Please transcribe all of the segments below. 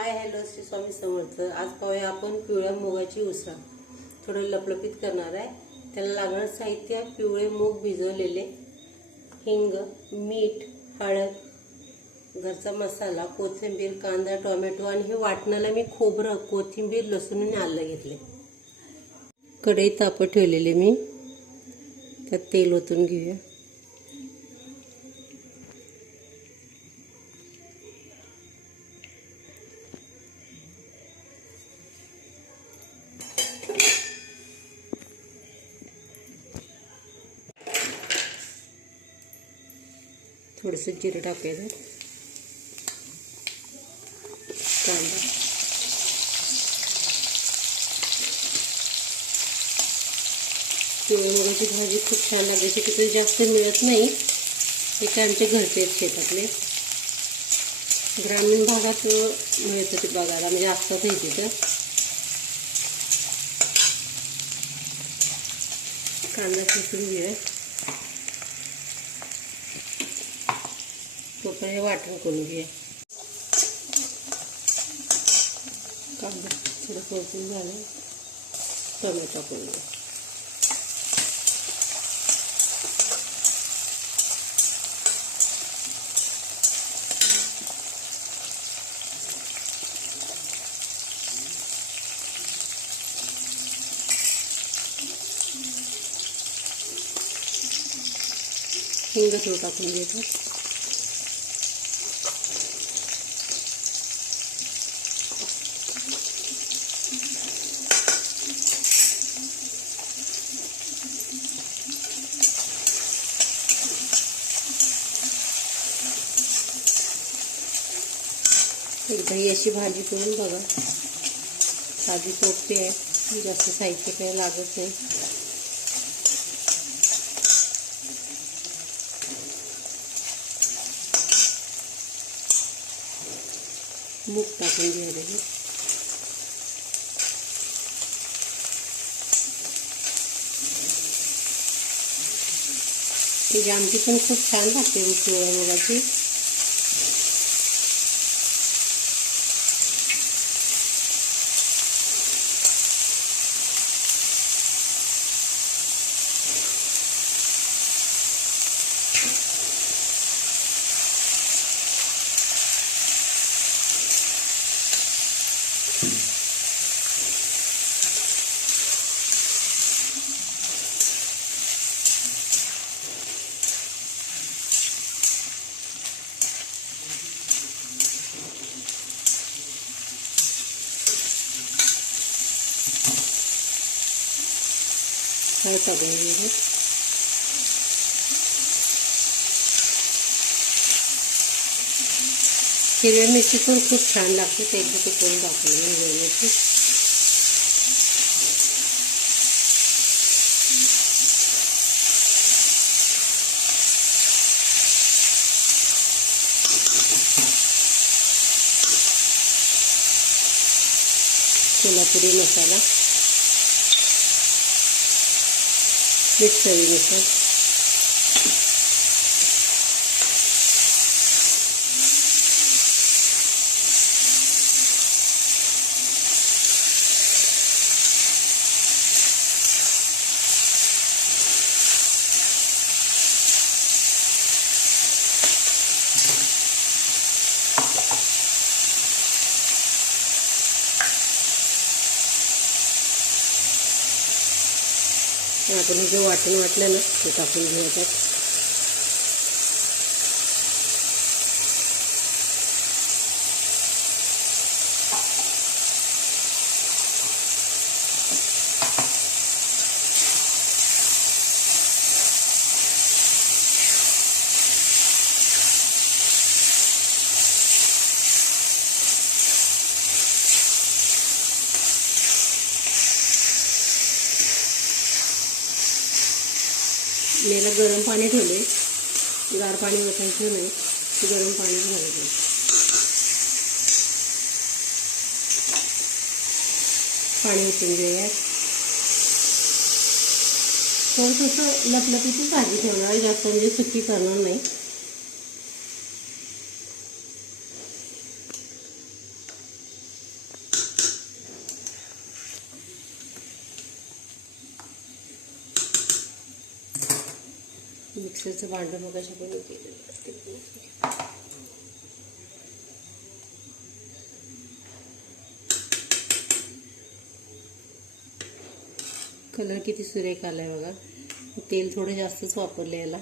Hi hello Shri Swami Samarth. आज पाहूया आपण पिवळ्या मुगाची उसळ. थोडं लपलपीत करणार आहे. त्याला लागणारं साहित्य पिवळे मूग भिजवलेले हिंग मीठ हळद घरचा मसाला कोथिंबीर कांदा टोमॅटो आणि हे वाटणाला मी खोबरं कोथिंबीर लसूण आणि आलं घेतले कढई तापत ठेवलेले मी. त्यात तेल ओतून घेऊया. थोडंसं जिरं टाकायचं. कांदा पिवळ्या मुगाची भाजी खूप छान लागते शक्यतो जास्त मिळत नाही. हे काय आमचे घरचे आहेत शेतातले. ग्रामीण भागात मिळतं ते बघायला म्हणजे असतातही तिथं. कांदा शिकून घेऊया हे वाटण करून घेऊया कांदा थोडं परतून झालं. टोमॅटो करून घेऊया हिंग थोडं टाकून घेतो एकदा ही अशी भाजी करून बघा. साधी सोपी आहे. जास्त साहित्य काही लागत नाही. मूग टाकून घ्यायला. त्याची आमटी पण खूप छान लागते पिवळ्या मुगाची हळद टाकून घ्यायची हिरव्या मिरची पण खूप छान लागते ते एकदा ते करून दाखवलं हिरव्या मिरची. कोल्हापुरी मसाला. मीठ चवीनुसार आपण हे जे वाटण वाटलं ना ते टाकून घेऊ मी याला गरम पाणी ठेवले. गार पाणी ओतायचं नाही. ते गरम पाणी घालायचं. पाणी ओतून घेऊयात थोडंसं लपलपीची भाजी ठेवणार जास्त म्हणजे सुकी करणार नाही. मिक्सरचं भांडं मग अशा पण केलं कलर किती सुरेख आला आहे बघा. तेल थोडं जास्तच वापरलं याला.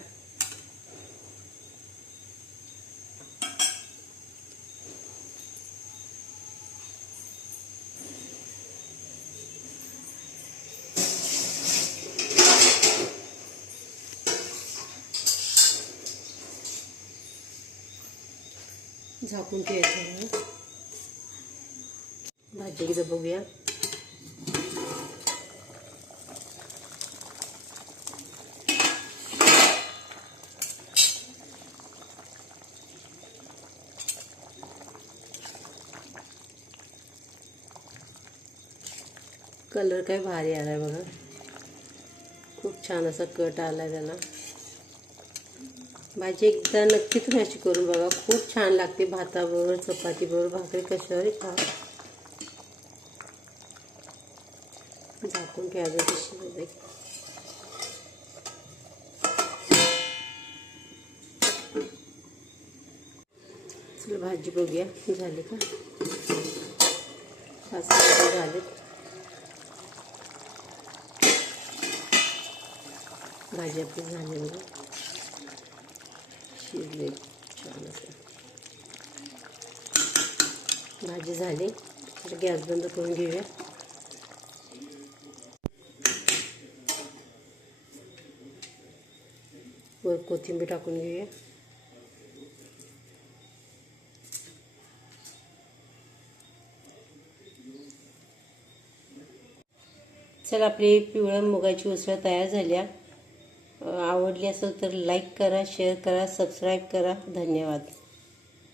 झाकून ठेवायचं भाजी एकदा बघूया. कलर काय भारी आलाय बघा. खूप छान असा कट आलाय त्याला. भाजी एकदा नक्की तुम्ही अशी करून बघा. खूप छान लागते भाताबरोबर चपातीबरोबर भाकरी कशावर खा झाकून ठेवायचं तशी बघा. चला भाजी बघूया. झाली का? झाले भाजी आपली झाली बघा. शिजले छान असं भाजी झाली. तर गॅस बंद करून घेऊया. वर कोथिंबीर टाकून घेऊया. चल आपली पिवळ्या मुगाची उसळ तयार झाल्या आवडली असेल तर लाईक करा शेअर करा सबस्क्राईब करा. धन्यवाद.